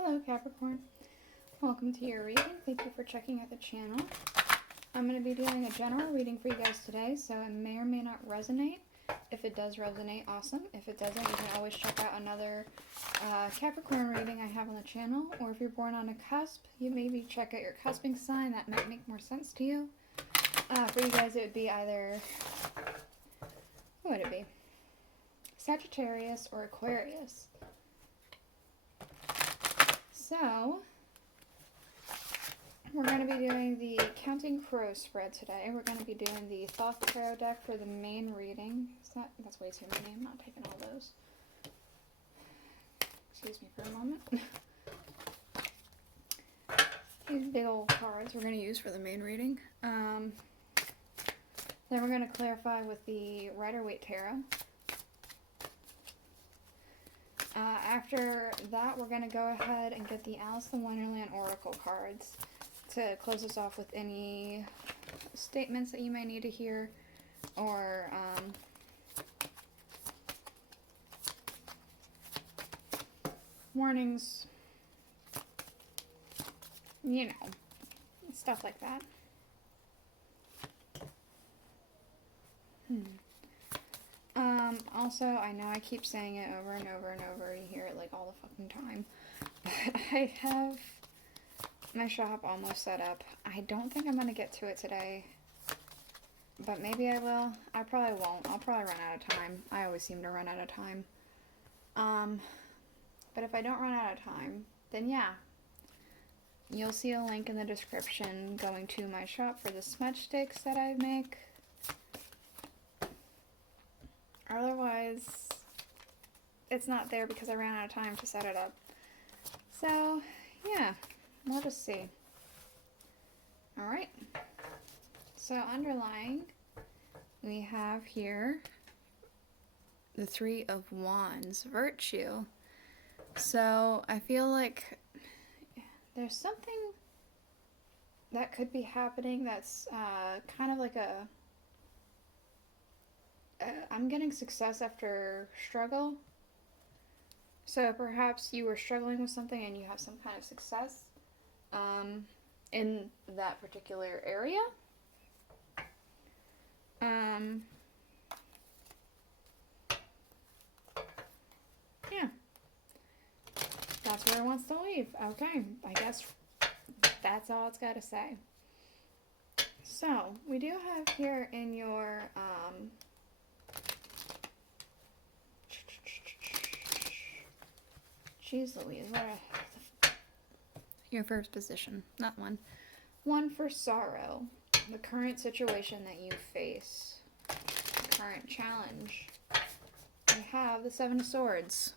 Hello Capricorn, welcome to your reading. Thank you for checking out the channel. I'm going to be doing a general reading for you guys today, so it may or may not resonate. If it does resonate, awesome. If it doesn't, you can always check out another Capricorn reading I have on the channel, or if you're born on a cusp, you maybe check out your cusping sign. That might make more sense to you. For you guys, it would be either, what would it be? Sagittarius or Aquarius. So, we're going to be doing the Counting Crow spread today. We're going to be doing the Thoth Tarot deck for the main reading. That's way too many. I'm not taking all those. Excuse me for a moment. These big old cards we're going to use for the main reading. Then we're going to clarify with the Rider-Waite Tarot. After that, we're going to go ahead and get the Aleister Wonderland Oracle cards to close us off with any statements that you may need to hear, or warnings, you know, stuff like that. Also, I know I keep saying it over and over and over, you hear it like all the fucking time, but I have my shop almost set up. I don't think I'm going to get to it today, but maybe I will. I probably won't. I'll probably run out of time. I always seem to run out of time. But if I don't run out of time, then yeah, you'll see a link in the description going to my shop for the smudge sticks that I make. Otherwise, it's not there because I ran out of time to set it up. So, yeah, we'll just see. Alright. So, underlying, we have here the Three of Wands, Virtue. So, I feel like there's something that could be happening that's kind of like a I'm getting success after struggle. So perhaps you were struggling with something and you have some kind of success in that particular area. Yeah. That's where it wants to leave. Okay. I guess that's all it's got to say. So, we do have here in your jeez Louise, your first position, not one. One for sorrow, the current situation that you face, the current challenge. We have the Seven of Swords,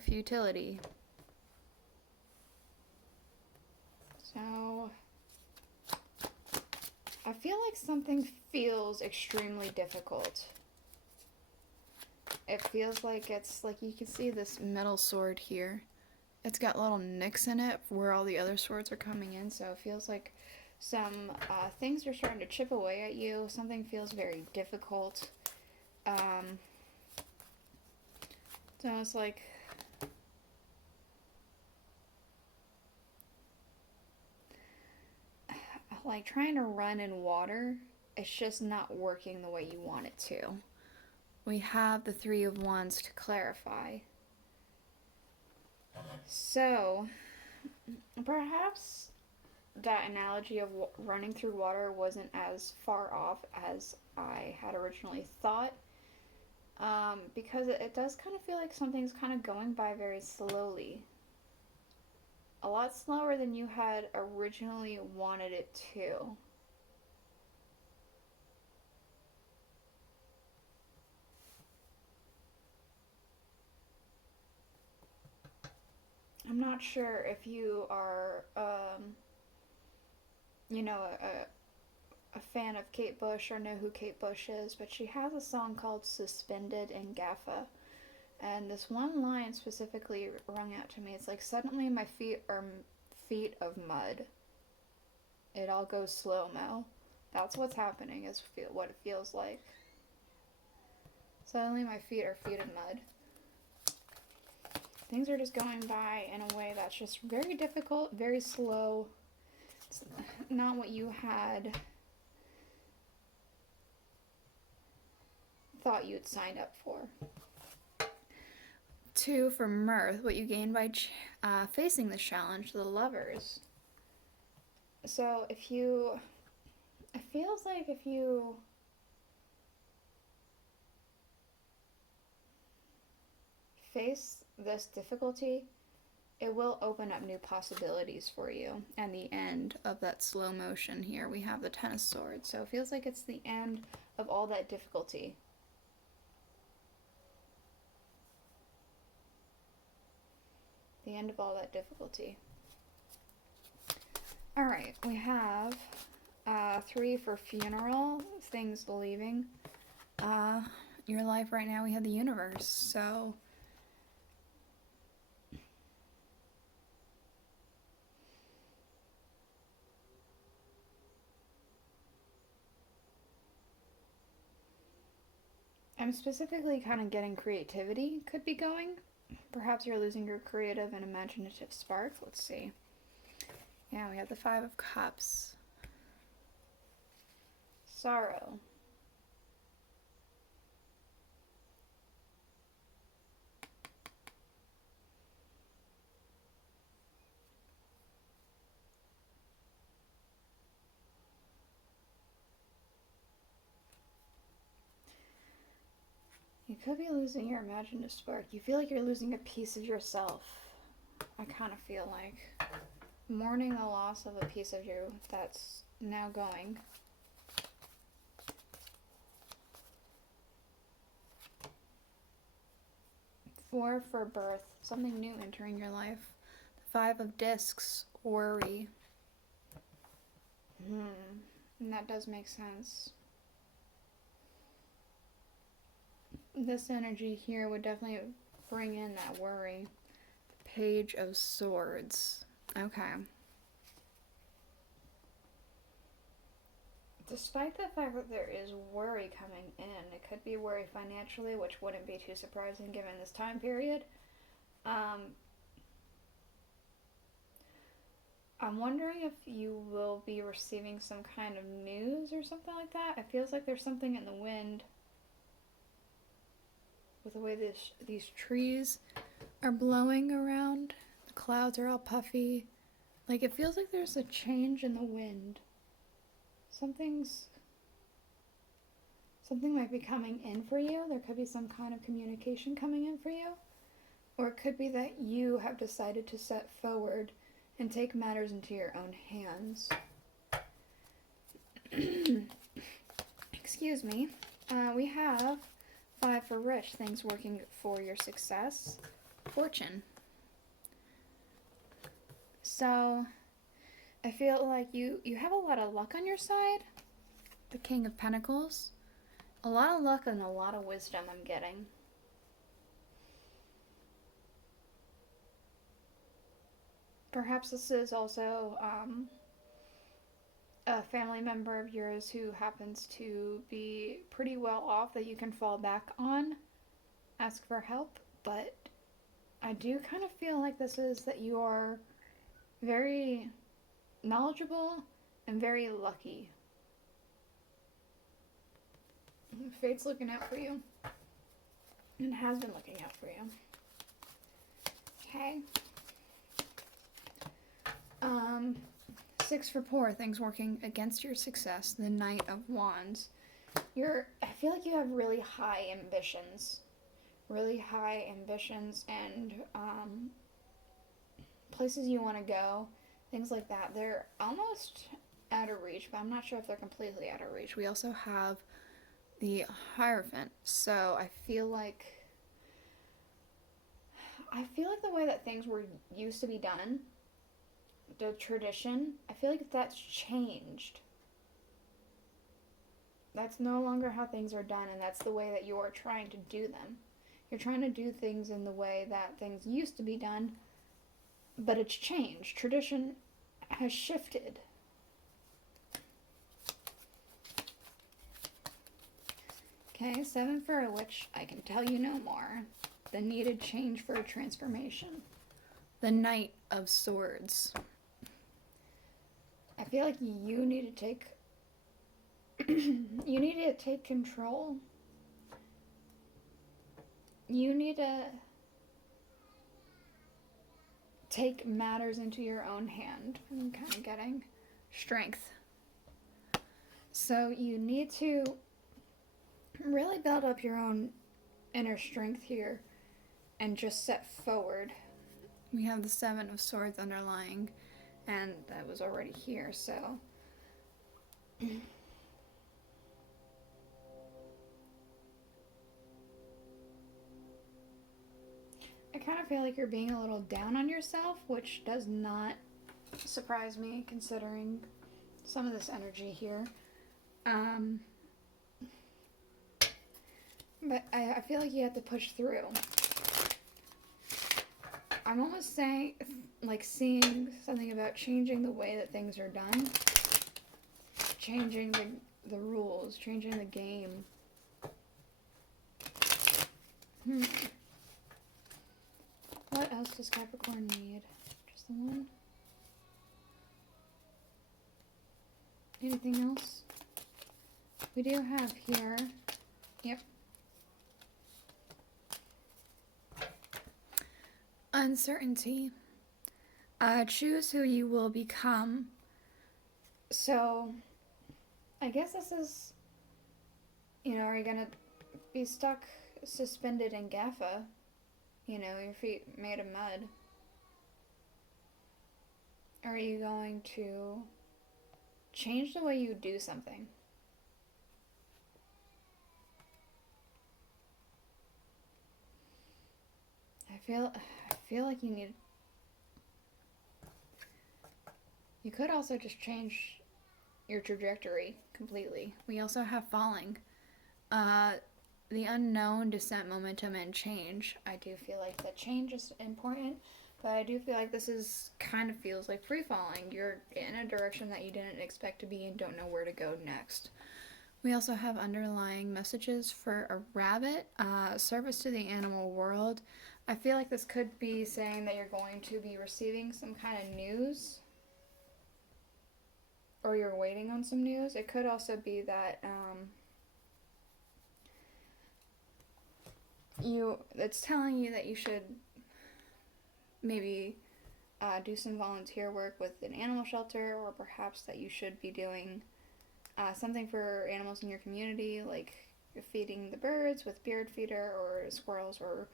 futility. So, I feel like something feels extremely difficult. It feels like it's like you can see this metal sword here. It's got little nicks in it where all the other swords are coming in, so it feels like some things are starting to chip away at you. Something feels very difficult. It's almost like trying to run in water. It's just not working the way you want it to. We have the Three of Wands to clarify. So, perhaps that analogy of running through water wasn't as far off as I had originally thought. Because it does kind of feel like something's kind of going by very slowly. A lot slower than you had originally wanted it to. I'm not sure if you are, you know, a fan of Kate Bush or know who Kate Bush is, but she has a song called Suspended in Gaffa. And this one line specifically rung out to me. It's like, suddenly my feet are feet of mud. It all goes slow-mo. That's what's happening, is what it feels like. Suddenly my feet are feet of mud. Things are just going by in a way that's just very difficult, very slow. It's not what you had thought you had signed up for. 2 for mirth, what you gain by facing this challenge, the Lovers. So it feels like if you face this difficulty, it will open up new possibilities for you. And the end of that slow motion here, we have the Ten of Swords. So it feels like it's the end of all that difficulty. The end of all that difficulty. Alright, we have 3 for funeral, things leaving. Your life right now, we have the Universe, so I'm specifically kind of getting creativity could be going. Perhaps you're losing your creative and imaginative spark. Let's see. Yeah, we have the 5 of Cups. Sorrow. You could be losing your imaginative spark. You feel like you're losing a piece of yourself. I kind of feel like mourning the loss of a piece of you that's now going. Four for birth, something new entering your life. The 5 of Discs, worry. And that does make sense. This energy here would definitely bring in that worry. Page of Swords. Okay. Despite the fact that there is worry coming in, it could be worry financially, which wouldn't be too surprising given this time period. I'm wondering if you will be receiving some kind of news or something like that. It feels like there's something in the wind with the way these trees are blowing around. The clouds are all puffy. Like, it feels like there's a change in the wind. Something might be coming in for you. There could be some kind of communication coming in for you. Or it could be that you have decided to step forward and take matters into your own hands. Excuse me. We have 5 for rich, things working for your success. Fortune. So, I feel like you have a lot of luck on your side. The King of Pentacles. A lot of luck and a lot of wisdom I'm getting. Perhaps this is also a family member of yours who happens to be pretty well off that you can fall back on, ask for help, but I do kind of feel like this is that you are very knowledgeable and very lucky. Fate's looking out for you and has been looking out for you. Okay. 6 for poor, things working against your success. The Knight of Wands. I feel like you have really high ambitions. Really high ambitions and places you want to go. Things like that. They're almost out of reach, but I'm not sure if they're completely out of reach. We also have the Hierophant. So I feel like the way that things were used to be done, the tradition, I feel like that's changed. That's no longer how things are done, and that's the way that you're trying to do them. You're trying to do things in the way that things used to be done, but it's changed. Tradition has shifted. Okay, 7 for a witch. I can tell you no more. the needed change for a transformation. The Knight of Swords. I feel like you need to take you need to take control. You need to take matters into your own hand. I'm kind of getting strength. So you need to really build up your own inner strength here and just set forward. We have the Seven of Swords underlying, and that was already here, so I kind of feel like you're being a little down on yourself, which does not surprise me considering some of this energy here. But I feel like you have to push through. I'm almost saying, like, seeing something about changing the way that things are done. Changing the rules, changing the game. What else does Capricorn need? Just the one? Anything else? We do have here, yep. Uncertainty. Choose who you will become. So, I guess this is, are you going to be stuck, suspended in Gaffa? Your feet made of mud. Are you going to change the way you do something? I feel like you could also just change your trajectory completely. We also have falling. The unknown, descent, momentum, and change. I do feel like that change is important, but I do feel like this is kind of feels like free falling. You're in a direction that you didn't expect to be and don't know where to go next. We also have underlying messages for a rabbit, service to the animal world. I feel like this could be saying that you're going to be receiving some kind of news, or you're waiting on some news. It could also be that it's telling you that you should maybe do some volunteer work with an animal shelter, or perhaps that you should be doing something for animals in your community, like feeding the birds with beard feeder or squirrels or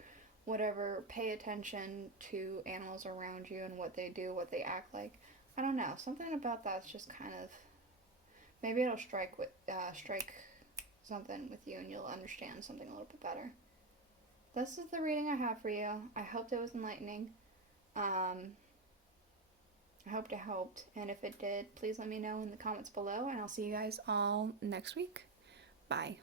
whatever. Pay attention to animals around you and what they do, what they act like. I don't know. Something about that's just kind of, maybe it'll strike something with you and you'll understand something a little bit better. This is the reading I have for you. I hoped it was enlightening. I hoped it helped, and if it did, please let me know in the comments below, and I'll see you guys all next week. Bye.